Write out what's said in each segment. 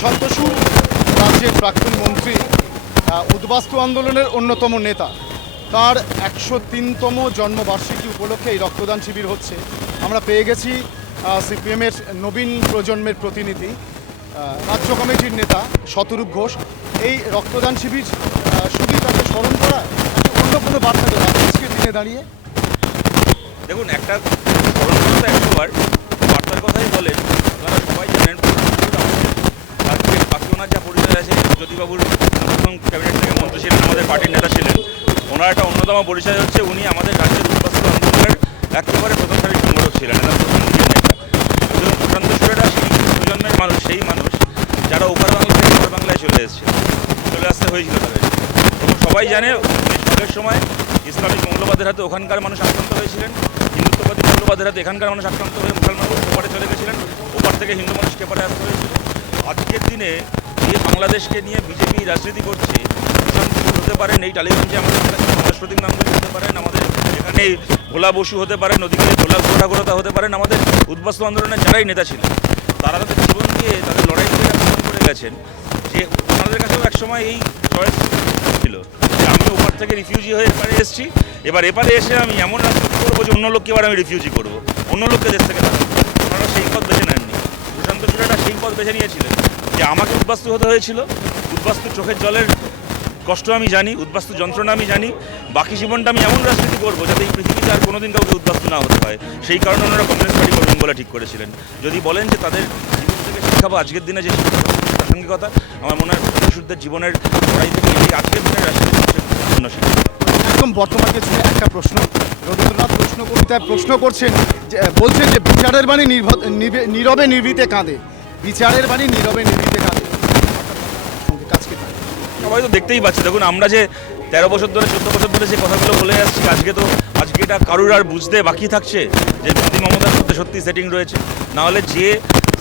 প্রশান্ত রাজ্যের প্রাক্তন মন্ত্রী উদ্বাস্তু আন্দোলনের অন্যতম নেতা। তার একশো তিনতম জন্মবার্ষিকী উপলক্ষে এই রক্তদান শিবির হচ্ছে। আমরা পেয়ে গেছি সিপিএমের নবীন প্রজন্মের প্রতিনিধি রাজ্য কমিটির নেতা শতরূপ ঘোষ। এই রক্তদান শিবির শুধু তাকে স্মরণ করা অন্য কোনো বার্তা দেওয়া। আজকের দিনে দাঁড়িয়ে দেখুন, একটা একশোবার বার্তার কথাই বলেন আপনারা সবাই জানেন আজকে বাকি ওনার যা পরিচয় আছে জ্যোতিবাবুর প্রথম ক্যাবিনেট থেকে মন্ত্রী ছিলেন আমাদের পার্টির নেতা ছিলেন ওনার একটা অন্যতম পরিচয় হচ্ছে উনি আমাদের রাজ্যের উদ্বাস্তু আন্দোলনের একেবারে প্রথম সারির সংগঠক ছিলেন এটা প্রথম প্রশান্ত সুরেরা সেই প্রজন্মের মানুষ, সেই মানুষ যারা ওপার বাংলা থেকে বাংলায় চলে এসেছে চলে আসতে হয়েছিল তাদের। এবং সবাই জানে উনিশ সময় ইসলামিক মৌলবাদের হাতে ওখানকার মানুষ আক্রান্ত হয়েছিলেন, হিন্দুত্ববাদী মৌলবাদের হাতে এখানকার মানুষ আক্রান্ত হয়ে মুসলমান ওপারে চলে গেছিলেন, ওপার থেকে হিন্দু মানুষ এপারে আসতে হয়েছিল। আজকের দিনে যে বাংলাদেশকে নিয়ে বিজেপি রাজনীতি করছে হতে পারেন এই টালিগঞ্জে আমাদের সমাজ প্রতীক হতে পারেন আমাদের এখানে ভোলা বসু হতে পারেন নদীকালে ভোলা ঘোরাঘোরতা হতে পারেন আমাদের উদ্বাস্তু আন্দোলনের যারাই নেতা ছিলেন, তারা তাদের জীবন দিয়ে, তাদের লড়াই করে করে গেছেন, যে ওনাদের কাছেও একসময় এই চয়েস ছিল, যে আমি ওপার থেকে রিফিউজি হয়ে এপারে এসেছি, এবার এপারে এসে আমি এমন রাজনীতি করব যে অন্য লোককে এবার আমি রিফিউজি করব, অন্য লোককে দেশ থেকে তাড়াবো ওনারা সেই পথ বেছে নেননি। প্রশান্ত চূড়াটা সেই পথ বেছে নিয়েছিলেন, যে আমাকে উদ্বাস্তু হতে হয়েছিল, উদ্বাস্তু চোখের জলের কষ্ট আমি জানি, উদ্বাস্তু যন্ত্রণা আমি জানি, বাকি জীবনটা আমি এমন রাজনীতি করব যাতে এই পৃথিবীতে আর কোনোদিন কাউকে উদ্বাস্তু না হতে হয়। সেই কারণে ওনারা কমিউনিস্ট পার্টি করবেন বলে ঠিক করেছিলেন। যদি বলেন যে তাদের জীবন থেকে শিক্ষা বা আজকের দিনে যে শিক্ষা প্রাসঙ্গিকতা আমার মনে হয় শিশুদের জীবনের লড়াই থেকে এই আজকের দিনের রাজনীতি একদম বর্তমানকে ছুঁয়ে একটা প্রশ্ন, রবীন্দ্রনাথ প্রশ্ন কবিতায় প্রশ্ন করছেন বলছেন যে বিচারের বাণী নীরবে নির্ভীতে কাঁদে। বিচারের বাণী নীরবে নির্ভীতে কাঁদে সঙ্গে কাজ কি থাকে? সবাই তো দেখতেই পাচ্ছে। দেখুন, আমরা যে তেরো বছর ধরে, চোদ্দ বছর ধরে যে কথাগুলো বলে আসছি, আজকে তো আজকে এটা কারুর আর বুঝতে বাকি থাকছে যে মোদী মমতার মধ্যে সত্যি সেটিং রয়েছে। নাহলে যে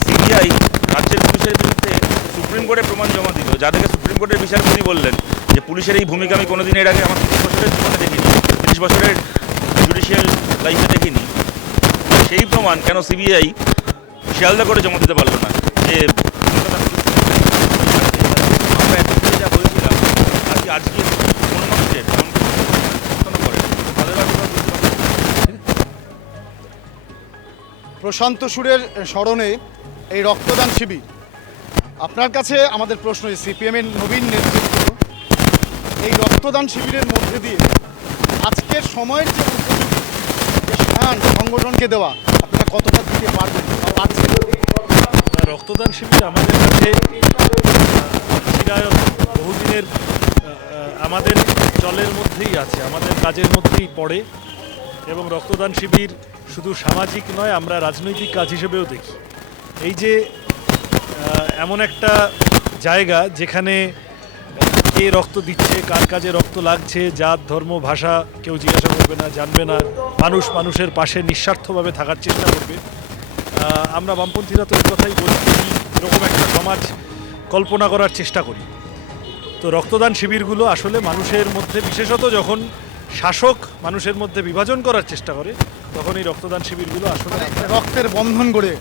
সিবিআই রাজ্যের পুলিশের বিরুদ্ধে সুপ্রিম কোর্টে প্রমাণ জমা দিল যাদেরকে সুপ্রিম কোর্টের বিচারপতি বললেন যে পুলিশের এই ভূমিকা আমি কোনোদিন এর আগে আমার তিরিশ বছরের জীবনে দেখিনি, তিরিশ বছরের জুডিশিয়াল লাইফে দেখিনি। সেই প্রমাণ কেন সিবিআই শিয়ালদা করে জমা দিতে পারল না যে আমরা এতদিন যা বলছিলাম আজকে মানুষের। প্রশান্ত সুরের স্মরণে এই রক্তদান শিবির। আপনার কাছে আমাদের প্রশ্ন সিপিএমের নবীন নেতৃত্ব, এই রক্তদান শিবিরের মধ্যে দিয়ে আজকের সময়ের যে স্থান সংগঠনকে দেওয়া, আপনারা কতটা দিতে পারবেন? রক্তদান শিবির আমাদের কাছে বহুদিনের আমাদের জলের মধ্যেই আছে, আমাদের কাজের মধ্যেই পড়ে এবং রক্তদান শিবির শুধু সামাজিক নয়, আমরা রাজনৈতিক কাজ হিসেবেও দেখি। এই যে এমন একটা জায়গা যেখানে কে রক্ত দিচ্ছে, কার কাজে রক্ত লাগছে, জাত, ধর্ম, ভাষা কেউ জিজ্ঞাসা করবে না, জানবে না, মানুষ মানুষের পাশে নিঃস্বার্থভাবে থাকার চেষ্টা করবে। আমরা বামপন্থীরা তো এই কথাই বলি, এরকম একটা সমাজ কল্পনা করার চেষ্টা করি। তো রক্তদান শিবিরগুলো আসলে মানুষের মধ্যে বিশেষত যখন শাসক মানুষের মধ্যে বিভাজন করার চেষ্টা করে তখন এই রক্তদান শিবিরগুলো আসলে আমরা রক্তের বন্ধন গড়ে।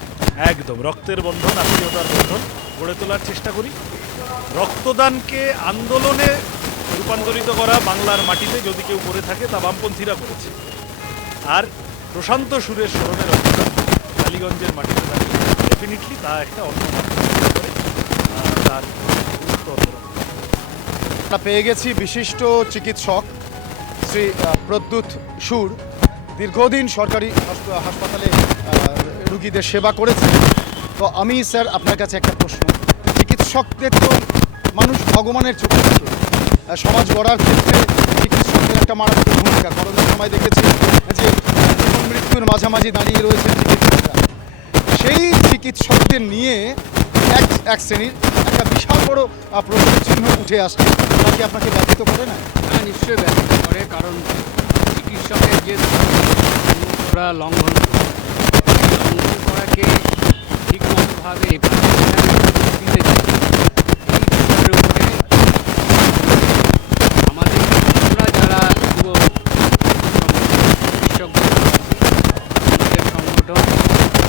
একদম রক্তের বন্ধন আত্মীয়তার বন্ধন গড়ে তোলার চেষ্টা করি। রক্তদানকে আন্দোলনে রূপান্তরিত করা বাংলার মাটিতে যদি কেউ করে থাকে তা বামপন্থীরা করেছে। আর প্রশান্ত সুরের স্মরণে রক্তদান কালীগঞ্জের মাটিতে ডেফিনেটলি তা একটা অন্য তার গুরুত্ব। আমরা পেয়ে গেছি বিশিষ্ট চিকিৎসক শ্রী প্রদ্যুৎ সুর। দীর্ঘদিন সরকারি হাসপাতালে রুগীদের সেবা করেছে। তো আমি স্যার আপনার কাছে একটা প্রশ্ন। চিকিৎসকদের তো মানুষ ভগবানের চোখে আহ, সমাজ গড়ার ক্ষেত্রে চিকিৎসকদের একটা মারাত্মক ভূমিকা। করোনার সময় দেখেছি যে জীবন মৃত্যুর মাঝামাঝি দাঁড়িয়ে রয়েছে চিকিৎসকরা। সেই চিকিৎসকদের নিয়ে এক এক শ্রেণির বিশাল বড় প্রশ্ন চিহ্ন উঠে আসছে তা কি আপনাকে ব্যথিত করে না? হ্যাঁ নিশ্চয়ই ব্যথিত করে, কারণ চিকিৎসকের যে ওরা লঙ্ঘন লঙ্ঘন করাকে ঠিকমতোভাবে দিতে চাই এই বিষয়ের উপরে আমাদের আমরা যারা যুব চিকিৎসক আমাদের সংগঠন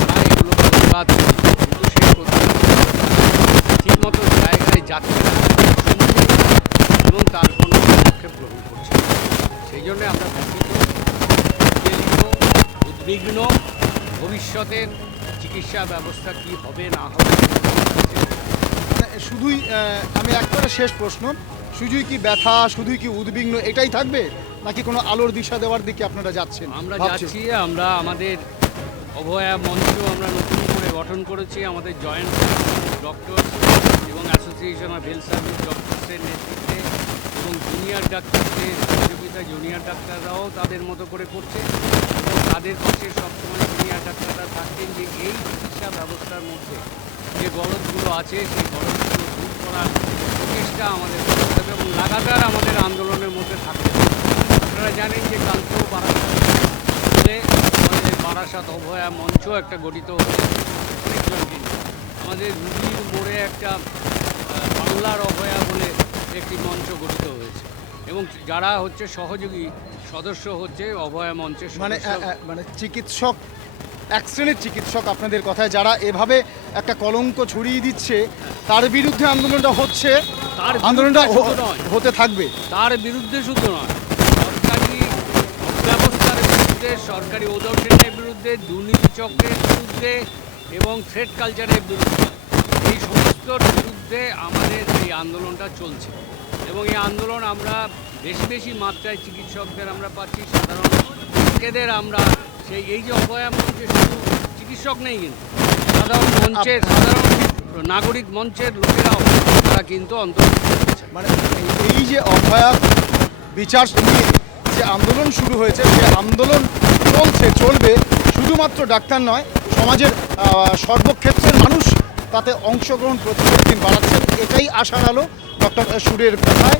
তারা এগুলো প্রতিবাদ করি। কিন্তু সেই প্রতিবাদ ঠিকমতো যাচ্ছে না শুনছে এবং তার কোনো পদক্ষেপ গ্রহণ করছে না। সেই জন্য আমরা ব্যথিত উদ্বিগ্ন ভবিষ্যতের চিকিৎসা ব্যবস্থা কি হবে না হবে? মানে শুধুই আমি একবারে শেষ প্রশ্ন। শুধুই কি ব্যথা শুধুই কি উদ্বিগ্ন এটাই থাকবে? নাকি কোনো আলোর দিশা দেওয়ার দিকে আপনারা যাচ্ছেন? আমরা? যাচ্ছি আমরা আমাদের অভয়া মঞ্চ আমরা নতুন করে গঠন করেছি। আমাদের জয়েন্ট ডক্টর এবং অ্যাসোসিয়েশন অফ হেলথ সার্ভিস ডক্টরসের নেতৃত্বে এবং জুনিয়র ডাক্তারদের সহযোগিতা জুনিয়র ডাক্তাররাও তাদের মতো করে করছে এবং তাদের পাশে সবসময় জুনিয়র ডাক্তাররা থাকতেন যে এই চিকিৎসা ব্যবস্থার মধ্যে যে গলদগুলো আছে, সেই গলদগুলো দূর করার প্রচেষ্টা আমাদের করতে হবে এবং লাগাতার আমাদের আন্দোলনের মধ্যে থাকতে হবে। আপনারা জানেন যে কালকেও বারাসাতে বারাসাত অভয়া মঞ্চ একটা গঠিত হয়েছে। আমাদের রুবির মোড়ে একটা বাংলার অভয়া বলে একটি মঞ্চ গঠিত হয়েছে। এবং যারা হচ্ছে সহযোগী সদস্য হচ্ছে অভয়া মঞ্চের মানে মানে চিকিৎসক এক শ্রেণির চিকিৎসক আপনাদের কথায় যারা এভাবে একটা কলঙ্ক ছড়িয়ে দিচ্ছে তার বিরুদ্ধে আন্দোলনটা হচ্ছে তার আন্দোলনটা। হতে থাকবে। তার বিরুদ্ধে শুধু নয় সরকারি ব্যবস্থার বিরুদ্ধে সরকারি ওদর্শনের বিরুদ্ধে দুর্নীতি চক্রের বিরুদ্ধে এবং থ্রেড কালচারের বিরুদ্ধে। এই সমস্তর বিরুদ্ধে আমাদের এই আন্দোলনটা চলছে। এবং এই আন্দোলন আমরা বেশি বেশি মাত্রায় চিকিৎসকদের আমরা পাচ্ছি সাধারণ লোকেদের আমরা সেই এই যে অভয়া মঞ্চে শুধু চিকিৎসক নেই কিন্তু সাধারণ মঞ্চের সাধারণ নাগরিক মঞ্চের লোকেরাও তারা কিন্তু অন্তর্ভুক্ত মানে এই- এই যে অভয়া বিচার নিয়ে যে আন্দোলন শুরু হয়েছে সে আন্দোলন চলছে চলবে শুধুমাত্র ডাক্তার নয় সমাজের সর্বক্ষেত্রের মানুষ তাতে অংশগ্রহণ প্রতিদিন বাড়াচ্ছেন এটাই আশার আলো ডক্টর সুরের কথায়।